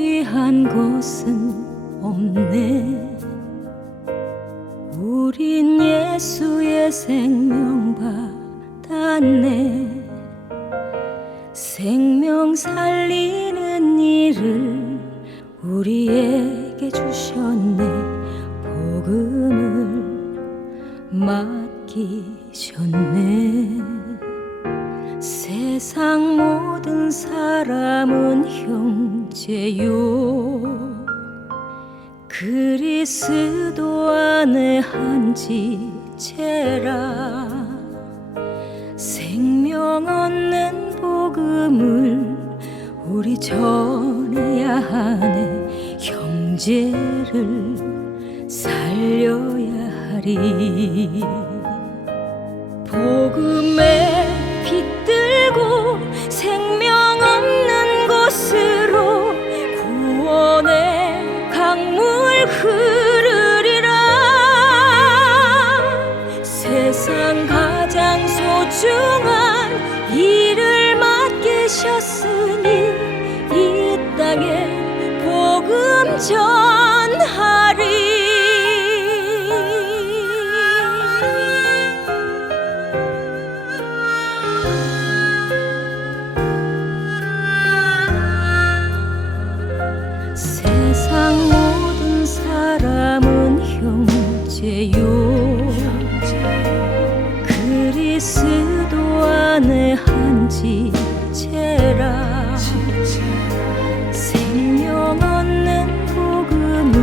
귀한 것은 없네. 우린 예수의 생명 받았네. 생명 살리는 일을 우리에게 주셨네. 복음을 맡기셨네. 세상 모든 사람은 형제요. 그리스도 안에 한 지체라. 생명 얻는 복음을 우리 전해야 하네. 형제를 살려야 하리. 복음에 빛들고 생명 없는 곳으로 구원의 강물 흐르리라. 세상 가장 소중한 일을 맡기셨으니 이 땅에 복음 전하리. 세상 모든 사람은 형제요. 그리스도 안에 한 지체라. 생명 얻는 복음을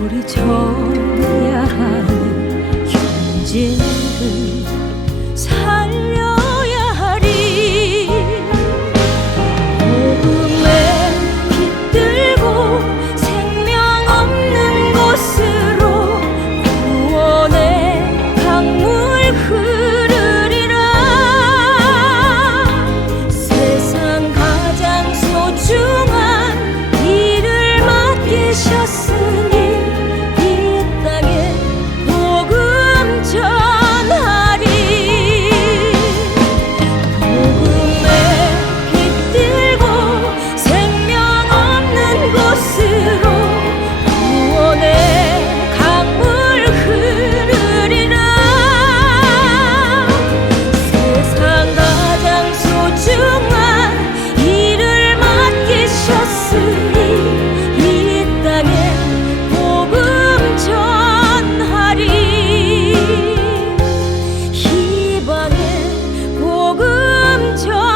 우리 전해야 하는 형제를 살려야 하리. 복음에 빛들고 생명 없는 곳으로 구원의 강물 흐르리라. 세상 가장 소중한 일을 맡기셨으니 이 땅에 복음 전하리. 복음에 빛들고 생명 없는 곳으로 구원의 강물 흐르리라. 세상 가장 소중한 일을 맡기셨으니 이 땅에 복음 전하리. 희망의 복음 전하리.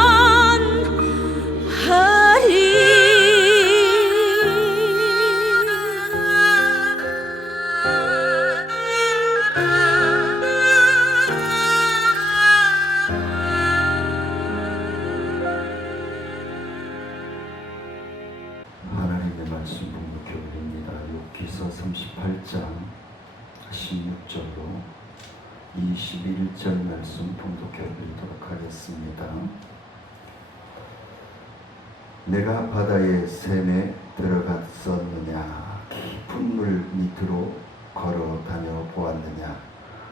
하나님의 말씀 봉독해 드립니다. 욥기서 38장 16절로 21절 말씀 봉독해 드리도록 하겠습니다. 내가 바다의 샘에 들어갔었느냐? 깊은 물 밑으로 걸어 다녀 보았느냐?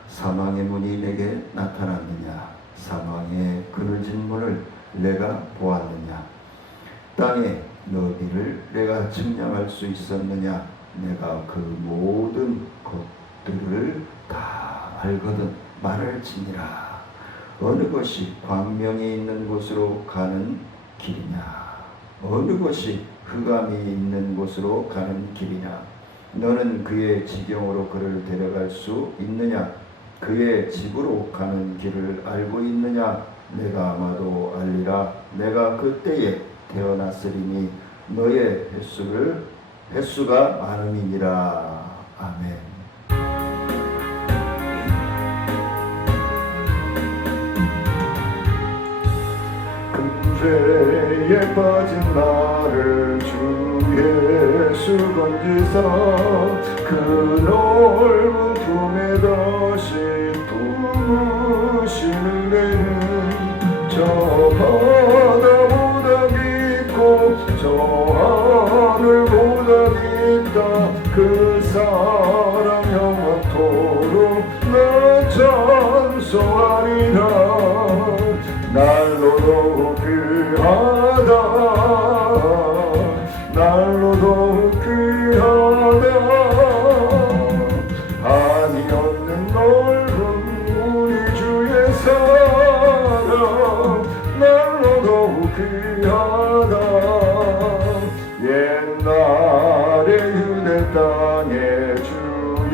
사망의 문이 내게 나타났느냐? 사망의 그늘진 문을 내가 보았느냐? 땅의 너비를 내가 측량할 수 있었느냐? 내가 그 모든 것들을 다 알거든 말할지니라. 어느 것이 광명이 있는 곳으로 가는 길이냐? 어느 것이 흑암이 있는 곳으로 가는 길이냐? 너는 그의 지경으로 그를 데려갈 수 있느냐? 그의 집으로 가는 길을 알고 있느냐? 내가 아마도 알리라. 내가 그때에 태어났으리니 너의 횟수가 많음이니라. 아멘. 금죄에 빠진 나를 주 예수 건지사 그 넓은 품에 다시 품으시는 저 바다보다 깊고 저 하늘보다 깊다. 그 사랑 영원토록 나 찬송하리라. 날로도 귀하다.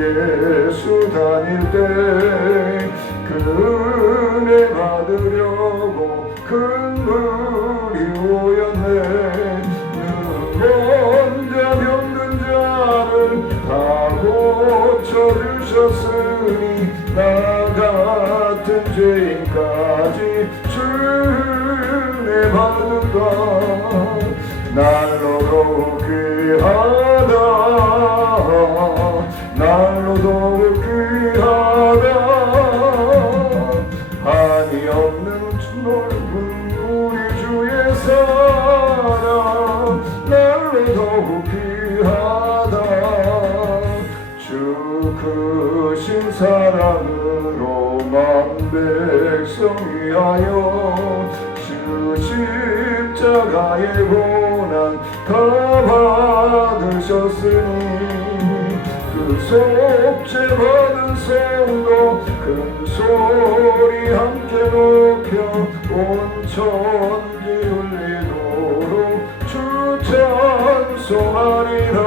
예수 다닐 때 그 은혜 받으려고 큰 물이 오였네. 먼저 병든 자를 다 고쳐주셨으니 나 같은 죄인까지 주 은혜 받는다. 날로 더욱 귀하다. 날로 더욱 귀하다. 한이 없는 넓은 우리 주의 사랑 날로 더욱 귀하다. 주 크신 사랑으로 만 백성 위하여 주 십자가의 고난 다 받으셨으니 그 속죄 받은 성도 큰 소리 함께 높여 온 천지 울리도록 주 찬송하리라.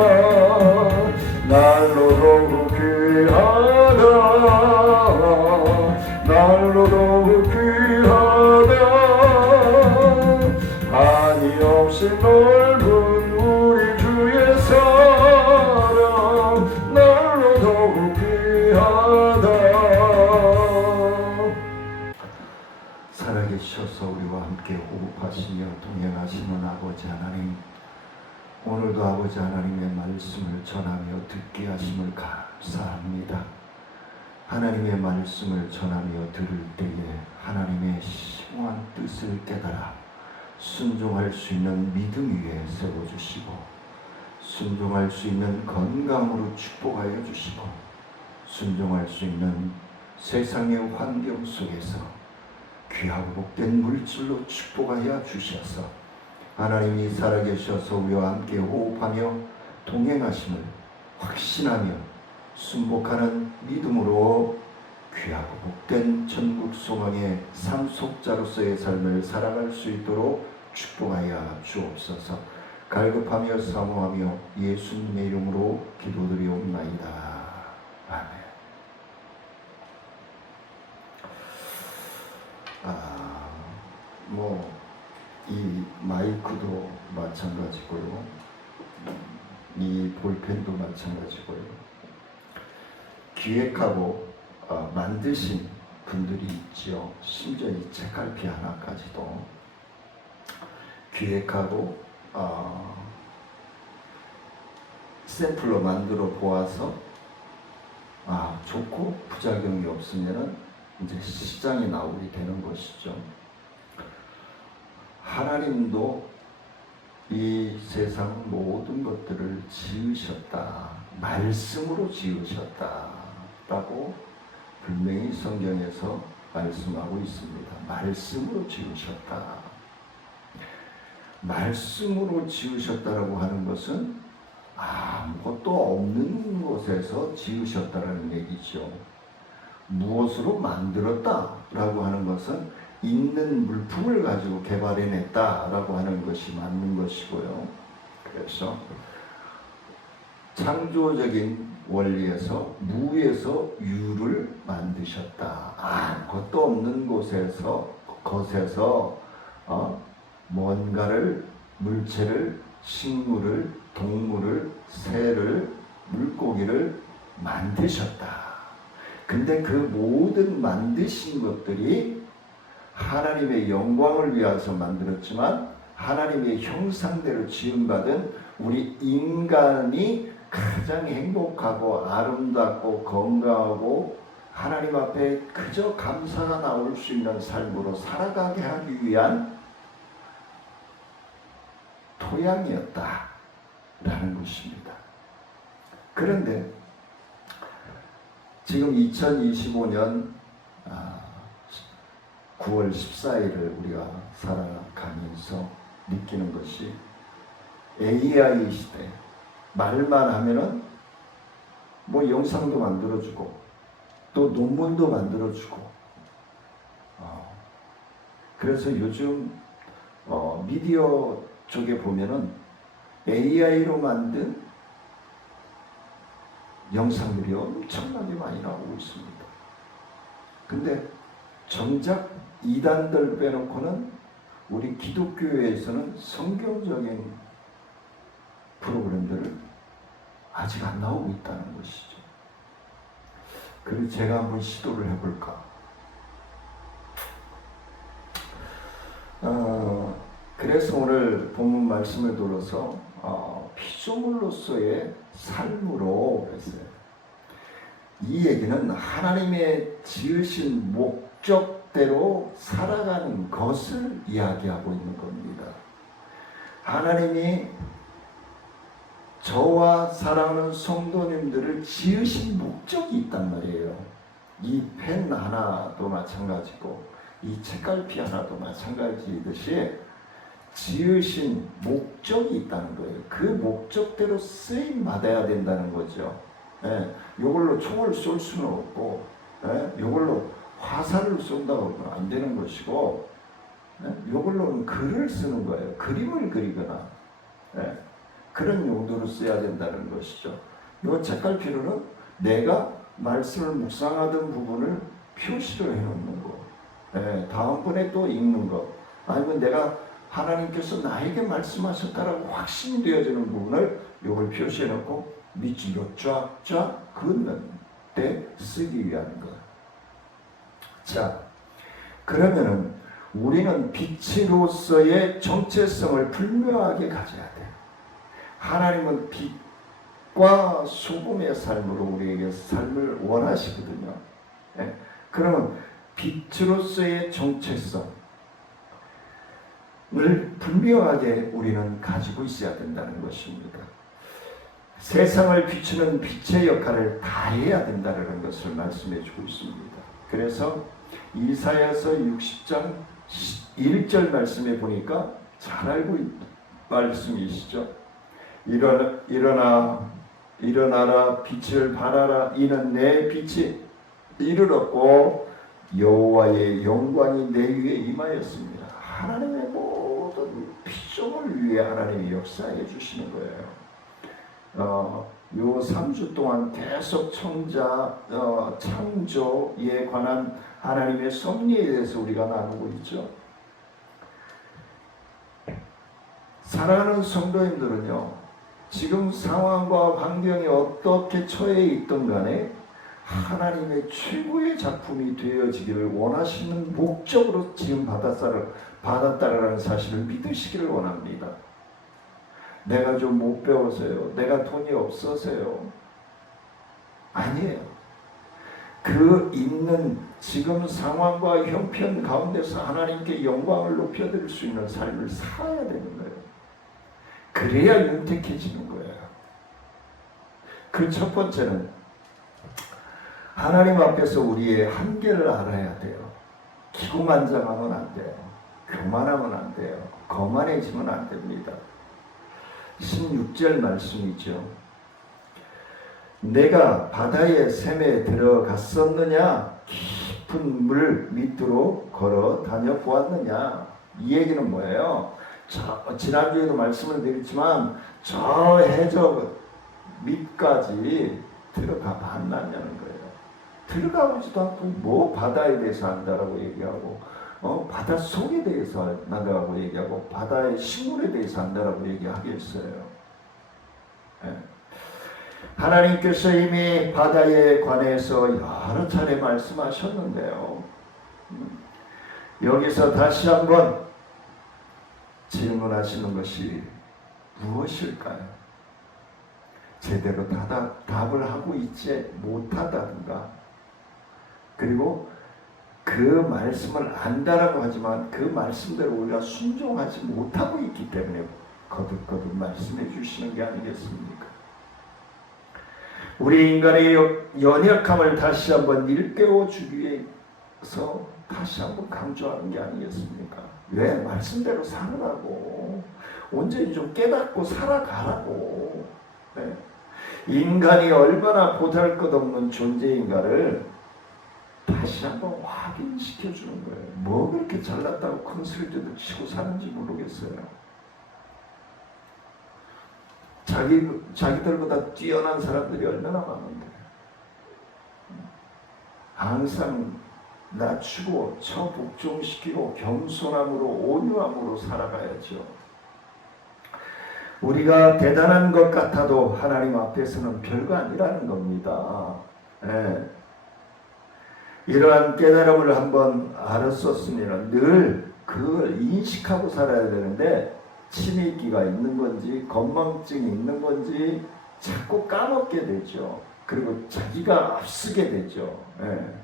날로 더욱 귀하다. 날로 더욱 귀하다. 한이 없이 넓은 우리 주의 사랑 날로 더욱 귀하다. 살아계셔서 우리와 함께 호흡하시며 동행하시는 아버지 하나님, 오늘도 아버지 하나님의 말씀을 전하며 듣게 하심을 감사합니다. 하나님의 말씀을 전하며 들을 때에 하나님의 심오한 뜻을 깨달아 순종할 수 있는 믿음 위에 세워주시고 순종할 수 있는 건강으로 축복하여 주시고 순종할 수 있는 세상의 환경 속에서 귀하고 복된 물질로 축복하여 주셔서 하나님이 살아계셔서 우리와 함께 호흡하며 동행하심을 확신하며 순복하는 믿음으로 귀하고 복된 천국 소망의 상속자로서의 삶을 살아갈 수 있도록 축복하여 주옵소서. 갈급하며 사모하며 예수님의 이름으로 기도드리옵나이다. 아멘. 이 마이크도 마찬가지고요. 이 볼펜도 마찬가지고요. 기획하고 만드신 분들이 있죠. 심지어 이 책갈피 하나까지도 기획하고 샘플로 만들어 보아서 좋고 부작용이 없으면은 이제 시장에 나오게 되는 것이죠. 하나님도 이 세상 모든 것들을 지으셨다. 말씀으로 지으셨다라고 분명히 성경에서 말씀하고 있습니다. 말씀으로 지으셨다. 말씀으로 지으셨다라고 하는 것은 아무것도 없는 곳에서 지으셨다라는 얘기죠. 무엇으로 만들었다라고 하는 것은 있는 물품을 가지고 개발해냈다라고 하는 것이 맞는 것이고요. 그래서 창조적인 원리에서 무에서 유를 만드셨다. 아무것도 없는 것에서 뭔가를, 물체를, 식물을, 동물을, 새를, 물고기를 만드셨다. 근데 그 모든 만드신 것들이 하나님의 영광을 위해서 만들었지만 하나님의 형상대로 지음받은 우리 인간이 가장 행복하고 아름답고 건강하고 하나님 앞에 그저 감사가 나올 수 있는 삶으로 살아가게 하기 위한 토양이었다라는 것입니다. 그런데 지금 2025년 9월 14일을 우리가 살아가면서 느끼는 것이 AI 시대, 말만 하면은 영상도 만들어주고 또 논문도 만들어주고 그래서 요즘 미디어 쪽에 보면은 AI로 만든 영상들이 엄청나게 많이 나오고 있습니다. 근데 정작 이단들 빼놓고는 우리 기독교회에서는 성경적인 프로그램들을 아직 안 나오고 있다는 것이죠. 그래서 제가 한번 시도를 해볼까. 그래서 오늘 본문 말씀을 들어서 피조물로서의 삶으로 했어요. 이 얘기는 하나님의 지으신 목적대로 살아가는 것을 이야기하고 있는 겁니다. 하나님이 저와 사랑하는 성도님들을 지으신 목적이 있단 말이에요. 이 펜 하나도 마찬가지고 이 책갈피 하나도 마찬가지듯이 지으신 목적이 있다는 거예요. 그 목적대로 쓰임 받아야 된다는 거죠. 이걸로 총을 쏠 수는 없고, 이걸로 화살을 쏜다고 하면 안 되는 것이고, 이걸로는 글을 쓰는 거예요. 그림을 그리거나 그런 용도로 써야 된다는 것이죠. 이 책갈피로는 내가 말씀을 묵상하던 부분을 표시를 해놓는 거, 다음번에 또 읽는 거, 아니면 내가 하나님께서 나에게 말씀하셨다라고 확신이 되어지는 부분을 이걸 표시해놓고 밑줄로 쫙쫙 긋는 때 쓰기 위한 것. 자, 그러면은 우리는 빛으로서의 정체성을 분명하게 가져야 돼. 하나님은 빛과 소금의 삶으로 우리에게 삶을 원하시거든요. 그러면 빛으로서의 정체성을 분명하게 우리는 가지고 있어야 된다는 것입니다. 세상을 비추는 빛의 역할을 다해야 된다는 것을 말씀해 주고 있습니다. 그래서 이사야서 60장 1절 말씀에 보니까 잘 알고 있는 말씀이시죠. 일어나라 빛을 발하라. 이는 내 빛이 이르렀고 여호와의 영광이 내 위에 임하였습니다. 하나님의 모든 피조물 위에 하나님이 역사해 주시는 거예요. 요 3주 동안 계속 창조에 관한 하나님의 섭리에 대해서 우리가 나누고 있죠. 사랑하는 성도님들은요, 지금 상황과 환경이 어떻게 처해 있든 간에 하나님의 최고의 작품이 되어지기를 원하시는 목적으로 지금 받았다라는 사실을 믿으시기를 원합니다. 내가 좀 못 배워서요, 내가 돈이 없어서요, 아니에요. 그 있는 지금 상황과 형편 가운데서 하나님께 영광을 높여드릴 수 있는 삶을 살아야 되는 거예요. 그래야 윤택해지는 거예요. 그 첫 번째는 하나님 앞에서 우리의 한계를 알아야 돼요. 기고만장하면 안 돼요. 교만하면 안 돼요. 거만해지면 안 됩니다. 16절 말씀이죠. 내가 바다의 샘에 들어갔었느냐? 깊은 물 밑으로 걸어 다녀보았느냐? 이 얘기는 뭐예요? 지난주에도 말씀을 드렸지만 저 해적 밑까지 들어가 봤느냐는 거예요. 들어가보지도 않고 뭐 바다에 대해서 안다라고 얘기하고 바다 속에 대해서 안다라고 얘기하고 바다의 식물에 대해서 안다라고 얘기하겠어요. 하나님께서 이미 바다에 관해서 여러 차례 말씀하셨는데요. 여기서 다시 한번 질문하시는 것이 무엇일까요? 제대로 답을 하고 있지 못하다든가, 그리고 그 말씀을 안다라고 하지만 그 말씀대로 우리가 순종하지 못하고 있기 때문에 거듭거듭 말씀해 주시는 게 아니겠습니까? 우리 인간의 연약함을 다시 한번 일깨워 주기 위해서 다시 한번 강조하는 게 아니겠습니까? 왜? 말씀대로 살아가고 온전히 좀 깨닫고 살아가라고. 인간이 얼마나 보잘것없는 존재인가를 다시 한번 확인시켜 주는 거예요. 뭐 그렇게 잘났다고 큰 소리도 치고 사는지 모르겠어요. 자, 자기들보다 뛰어난 사람들이 얼마나 많은데. 항상 낮추고 처복종시키고 겸손함으로 온유함으로 살아가야죠. 우리가 대단한 것 같아도 하나님 앞에서는 별거 아니라는 겁니다. 예. 이러한 깨달음을 한번 알았었으면 늘 그걸 인식하고 살아야 되는데 치매기가 있는 건지 건망증이 있는 건지 자꾸 까먹게 되죠. 그리고 자기가 앞서게 되죠. 예.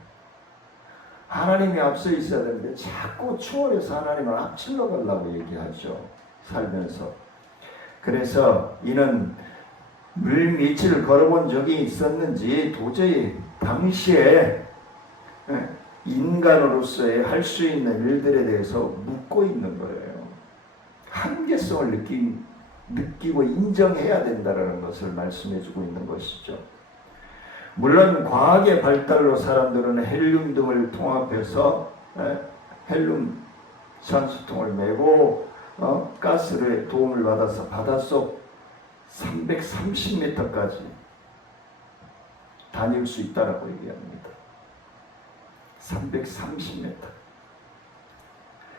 하나님이 앞서 있어야 되는데 자꾸 추월해서 하나님을 앞질러 가려고 얘기하죠. 살면서. 그래서 이는 물밑을 걸어본 적이 있었는지 도저히 당시에 인간으로서의 할 수 있는 일들에 대해서 묻고 있는 거예요. 한계성을 느끼고 인정해야 된다는 것을 말씀해주고 있는 것이죠. 물론 과학의 발달로 사람들은 헬륨 등을 통합해서 헬륨 산수통을 메고 가스의 도움을 받아서 바닷속 330m까지 다닐 수 있다라고 얘기합니다. 330m.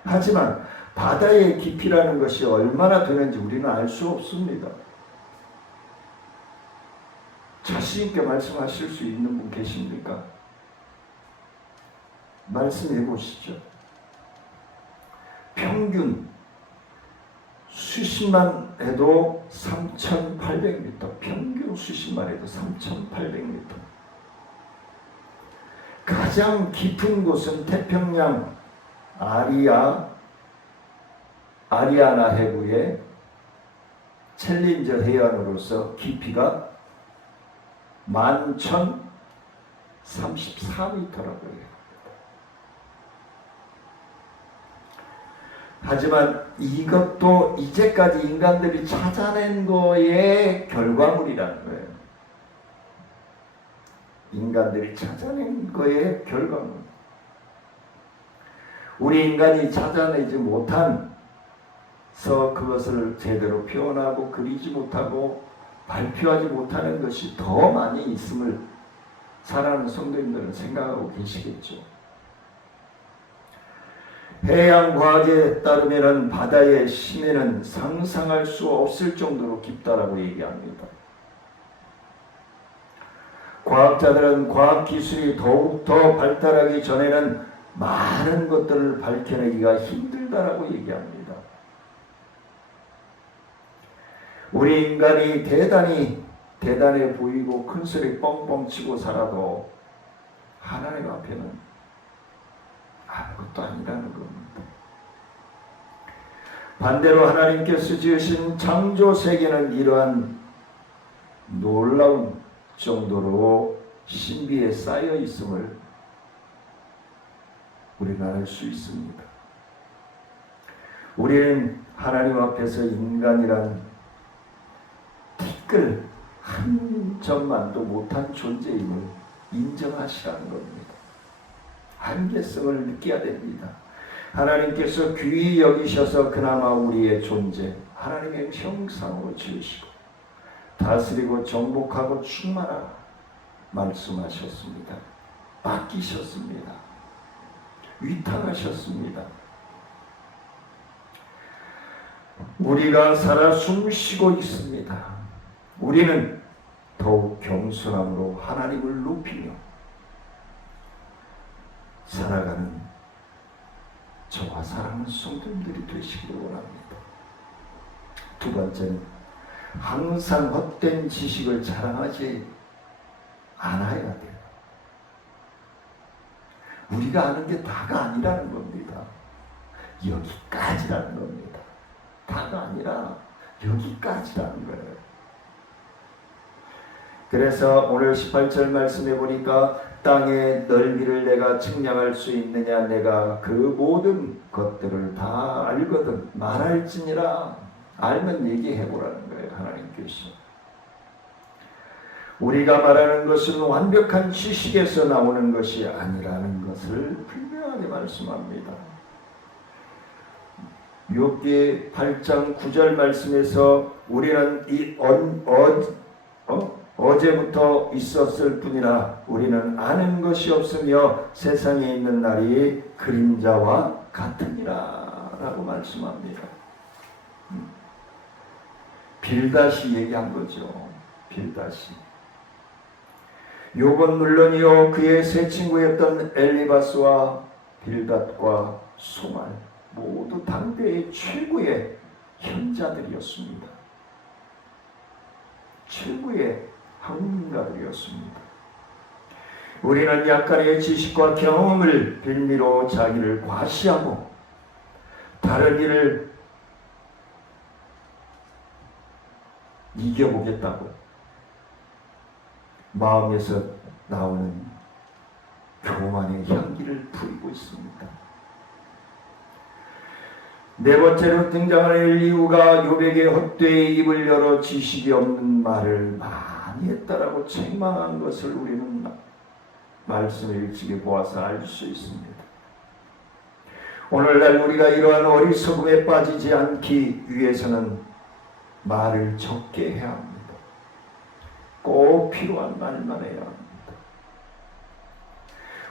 하지만 바다의 깊이라는 것이 얼마나 되는지 우리는 알 수 없습니다. 자신 있게 말씀하실 수 있는 분 계십니까? 말씀해 보시죠. 평균 수심만 해도 3,800m, 평균 수심만 해도 3,800m. 가장 깊은 곳은 태평양 아리아나 해구의 챌린저 해안으로서 깊이가 11,034m라고 해요. 하지만 이것도 이제까지 인간들이 찾아낸 거의 결과물이라는 거예요. 인간들이 찾아낸 거의 결과물. 우리 인간이 찾아내지 못한 그것을 제대로 표현하고 그리지 못하고 발표하지 못하는 것이 더 많이 있음을 사랑하는 성도님들은 생각하고 계시겠죠. 해양과학에 따르면 바다의 심해는 상상할 수 없을 정도로 깊다라고 얘기합니다. 과학자들은 과학기술이 더욱더 발달하기 전에는 많은 것들을 밝혀내기가 힘들다라고 얘기합니다. 우리 인간이 대단해 보이고 큰 소리 뻥뻥 치고 살아도 하나님 앞에는 아무것도 아니라는 겁니다. 반대로 하나님께서 지으신 창조 세계는 이러한 놀라운 정도로 신비에 쌓여 있음을 우리는 알 수 있습니다. 우리는 하나님 앞에서 인간이란 티끌 한 점만도 못한 존재임을 인정하시라는 겁니다. 한계성을 느껴야 됩니다. 하나님께서 귀히 여기셔서 그나마 우리의 존재, 하나님의 형상으로 지으시고 다스리고 정복하고 충만하라 말씀하셨습니다. 맡기셨습니다. 위탁하셨습니다. 우리가 살아 숨쉬고 있습니다. 우리는 더욱 겸손함으로 하나님을 높이며 살아가는 저와 사랑하는 성도님들이 되시기를 원합니다. 두 번째는 항상 헛된 지식을 자랑하지 않아야 돼요. 우리가 아는 게 다가 아니라는 겁니다. 여기까지라는 겁니다. 다가 아니라 여기까지라는 거예요. 그래서 오늘 18절 말씀해 보니까 땅의 넓이를 내가 측량할 수 있느냐, 내가 그 모든 것들을 다 알거든 말할지니라. 알면 얘기해 보라는 거예요. 하나님께서 우리가 말하는 것은 완벽한 지식에서 나오는 것이 아니라는 것을 분명하게 말씀합니다. 욥기 8장 9절 말씀에서 우리는 어제부터 있었을 뿐이라 우리는 아는 것이 없으며 세상에 있는 날이 그림자와 같으니라 라고 말씀합니다. 빌닷이 얘기한 거죠. 빌닷이. 욥은 물론이요 그의 세 친구였던 엘리바스와 빌닷과 소말 모두 당대의 최고의 현자들이었습니다. 최고의 학문가들이었습니다. 우리는 약간의 지식과 경험을 빌미로 자기를 과시하고 다른 일을 이겨보겠다고 마음에서 나오는 교만의 향기를 부리고 있습니다. 네 번째로 등장하는 엘리후가 욥에게 헛되이 입을 열어 지식이 없는 말을 많이 했다라고 책망한 것을 우리는 말씀을 일찍이 보아서 알 수 있습니다. 오늘날 우리가 이러한 어리석음에 빠지지 않기 위해서는 말을 적게 해야 합니다. 꼭 필요한 말만 해야 합니다.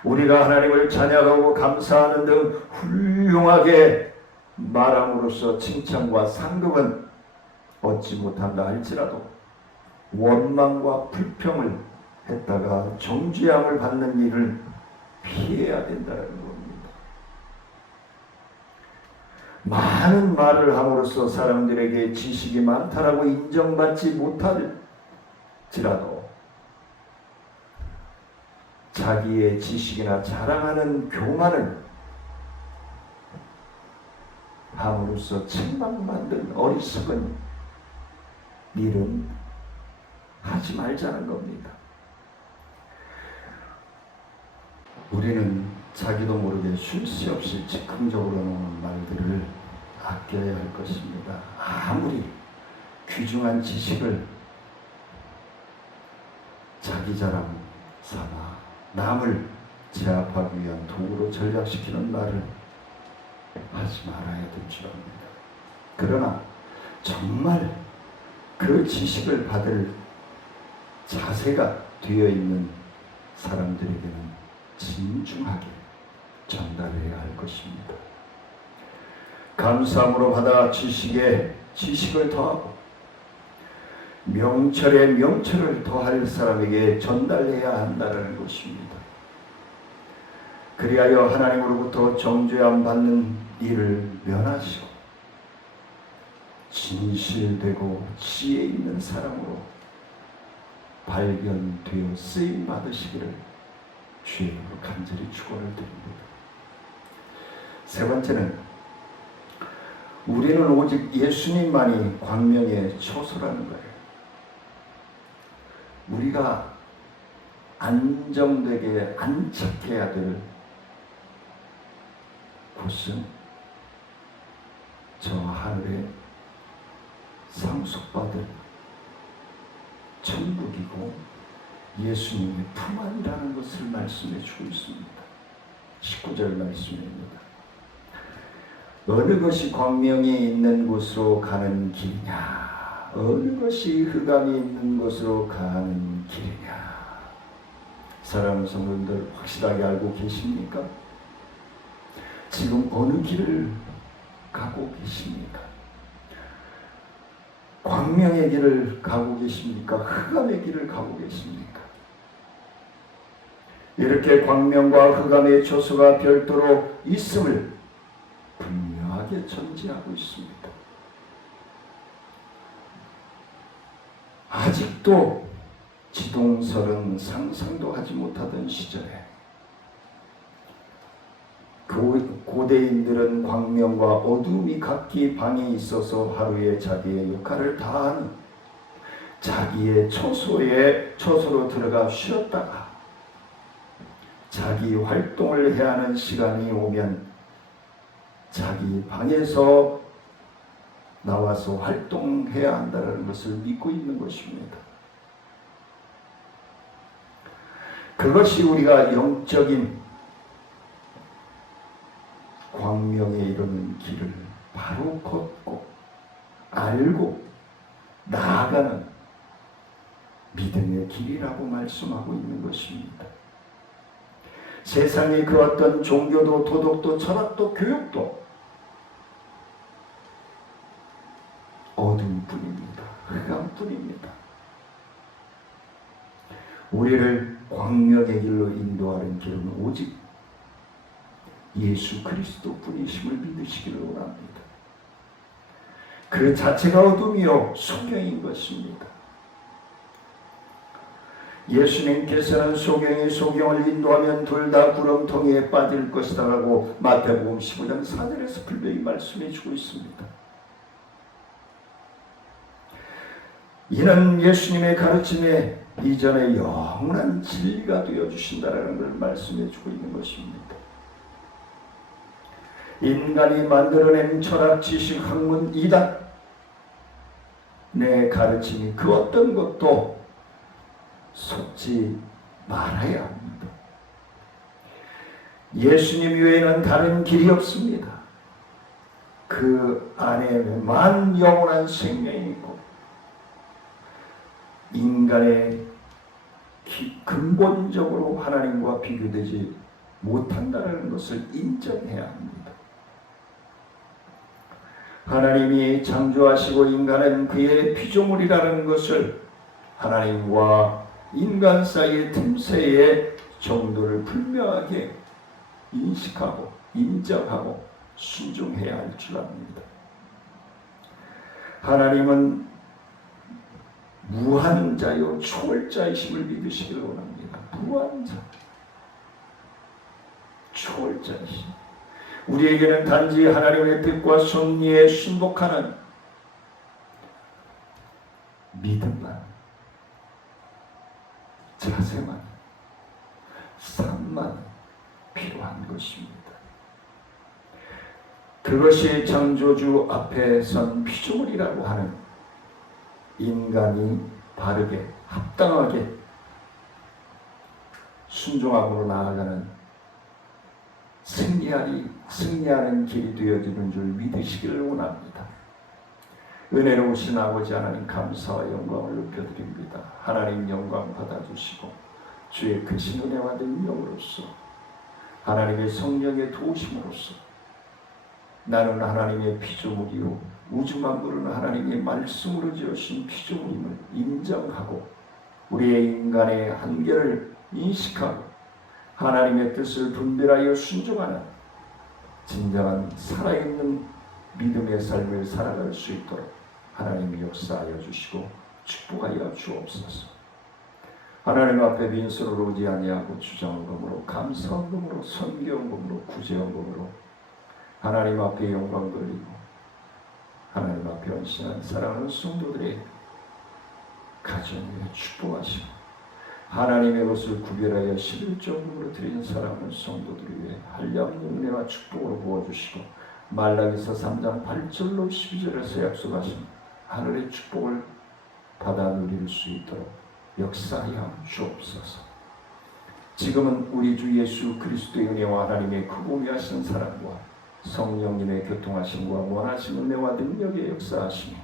우리가 하나님을 찬양하고 감사하는 등 훌륭하게 말함으로써 칭찬과 상급은 얻지 못한다 할지라도 원망과 불평을 했다가 정죄함을 받는 일을 피해야 된다는 겁니다. 많은 말을 함으로써 사람들에게 지식이 많다라고 인정받지 못할지라도 자기의 지식이나 자랑하는 교만을 함으로써 책망받는 어리석은 일은 하지 말자는 겁니다. 우리는 자기도 모르게 쉴 새 없이 즉흥적으로 나오는 말들을 아껴야 할 것입니다. 아무리 귀중한 지식을 자기 자랑 삼아 남을 제압하기 위한 도구로 전략시키는 말을 하지 말아야 될 줄 압니다. 그러나 정말 그 지식을 받을 자세가 되어 있는 사람들에게는 진중하게 전달해야 할 것입니다. 감사함으로 받아 지식에 지식을 더하고 명철에 명철을 더할 사람에게 전달해야 한다는 것입니다. 그리하여 하나님으로부터 정죄함 받는 일을 면하시고 진실되고 지혜 있는 사람으로 발견되어 쓰임 받으시기를 주의 이름으로 간절히 축원을 드립니다. 세 번째는 우리는 오직 예수님만이 광명의 초소라는 거예요. 우리가 안정되게 안착해야 될 곳은 저 하늘에 상속받을 천국이고 예수님의 품 안이라는 것을 말씀해 주고 있습니다. 19절 말씀입니다. 어느 것이 광명이 있는 곳으로 가는 길이냐, 어느 것이 흑암이 있는 곳으로 가는 길이냐. 사랑하는 성도님들 확실하게 알고 계십니까? 지금 어느 길을 가고 계십니까? 광명의 길을 가고 계십니까? 흑암의 길을 가고 계십니까? 이렇게 광명과 흑암의 조수가 별도로 있음을 분명하게 전제하고 있습니다. 아직도 지동설은 상상도 하지 못하던 시절에 고대인들은 광명과 어둠이 각기 방에 있어서 하루에 자기의 역할을 다하는 자기의 초소로 들어가 쉬었다가 자기 활동을 해야 하는 시간이 오면 자기 방에서 나와서 활동해야 한다는 것을 믿고 있는 것입니다. 그것이 우리가 영적인 광명에 이르는 길을 바로 걷고 알고 나아가는 믿음의 길이라고 말씀하고 있는 것입니다. 세상의 그 어떤 종교도 도덕도 철학도 교육도 어둠뿐입니다. 흑암뿐입니다. 우리를 광명의 길로 인도하는 길은 오직 예수 그리스도뿐이심을 믿으시기를 원합니다. 그 자체가 어둠이요 소경인 것입니다. 예수님께서는 소경이 소경을 인도하면 둘 다 구렁텅이에 빠질 것이다 라고 마태복음 15장 4절에서 분명히 말씀해 주고 있습니다. 이는 예수님의 가르침에 이전에 영원한 진리가 되어주신다라는 걸 말씀해 주고 있는 것입니다. 인간이 만들어낸 철학, 지식, 학문, 이단 내 가르침이 그 어떤 것도 속지 말아야 합니다. 예수님 외에는 다른 길이 없습니다. 그 안에만 영원한 생명이 있고 인간의 근본적으로 하나님과 비교되지 못한다는 것을 인정해야 합니다. 하나님이 창조하시고 인간은 그의 피조물이라는 것을 하나님과 인간 사이의 틈새의 정도를 분명하게 인식하고 인정하고 순종해야 할 줄 압니다. 하나님은 무한자요 초월자이심을 믿으시기를 원합니다. 무한자 초월자이심. 우리에게는 단지 하나님의 뜻과 섭리에 순복하는 믿음만, 자세만, 삶만 필요한 것입니다. 그것이 창조주 앞에 선 피조물이라고 하는 인간이 바르게 합당하게 순종함으로 나아가는 승리하는 길이 되어지는 줄 믿으시기를 원합니다. 은혜로우신 아버지 하나님 감사와 영광을 높여드립니다. 하나님 영광 받아주시고 주의 크신 은혜와 능력으로서 하나님의 성령의 도우심으로써 나는 하나님의 피조물이요 우주 만물은 하나님의 말씀으로 지으신 피조물임을 인정하고 우리의 인간의 한계를 인식하고 하나님의 뜻을 분별하여 순종하는 진정한 살아있는 믿음의 삶을 살아갈 수 있도록 하나님이 역사하여 주시고 축복하여 주옵소서. 하나님 앞에 빈손으로 오지 아니하고 주장금으로 감사금으로 선경금으로 구제금으로 하나님 앞에 영광 돌리고 하나님 앞에 헌신한 사랑하는 성도들의 가정에 축복하시고 하나님의 것을 구별하여 11조금으로 드리는 사랑하는 성도들을 위해 한량의 은혜와 축복으로 부어주시고 말라기서 3장 8절로 12절에서 약속하신 하늘의 축복을 받아 누릴 수 있도록 역사하여 주옵소서. 지금은 우리 주 예수 그리스도의 은혜와 하나님의 크고미하신 사랑과 성령님의 교통하심과 원하신 은혜와 능력의 역사하심이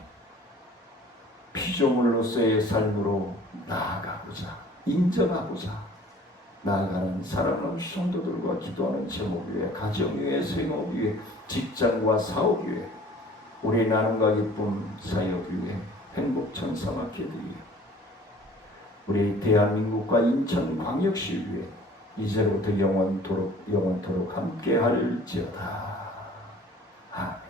피조물로서의 삶으로 나아가고자 인정하고자 나아가는 사랑하는 성도들과 기도하는 제목 위에 가정 위에 생업 위에 직장과 사업 위에 우리 나눔과 기쁨 사역 위에 행복 천사마켓 위에 우리 대한민국과 인천광역시 위에 이제로부터 영원토록 함께 할지어다. 아멘.